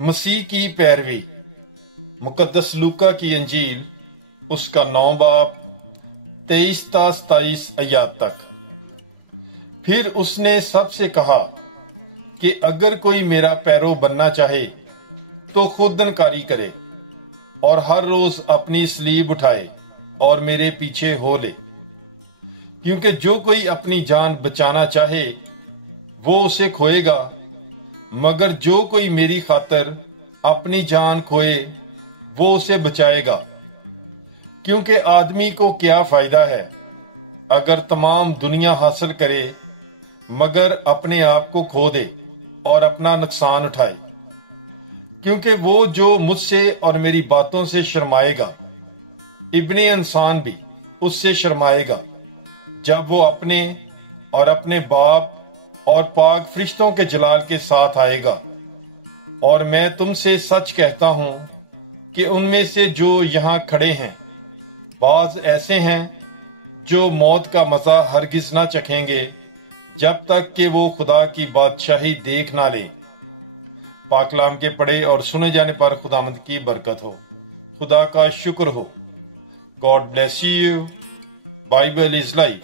मसीह की पैरवी। मुकद्दस लूका की अंजील उसका 9 बाब 23 ता 27 आयत तक। फिर उसने सबसे कहा कि अगर कोई मेरा पैरो बनना चाहे तो खुद इनकारी करे और हर रोज अपनी सलीब उठाए और मेरे पीछे हो ले। क्योंकि जो कोई अपनी जान बचाना चाहे वो उसे खोएगा, मगर जो कोई मेरी खातिर अपनी जान खोए वो उसे बचाएगा। क्योंकि आदमी को क्या फायदा है अगर तमाम दुनिया हासिल करे मगर अपने आप को खो दे और अपना नुकसान उठाए। क्योंकि वो जो मुझसे और मेरी बातों से शर्माएगा, इब्ने इंसान भी उससे शर्माएगा जब वो अपने और अपने बाप और पाक फरिश्तों के जलाल के साथ आएगा। और मैं तुमसे सच कहता हूं कि उनमें से जो यहाँ खड़े हैं, बाज ऐसे हैं जो मौत का मजा हरगिज ना चखेंगे जब तक कि वो खुदा की बादशाही देख ना लें। पाकलाम के पढ़े और सुने जाने पर खुदामंद की बरकत हो। खुदा का शुक्र हो। God bless you. Bible is life.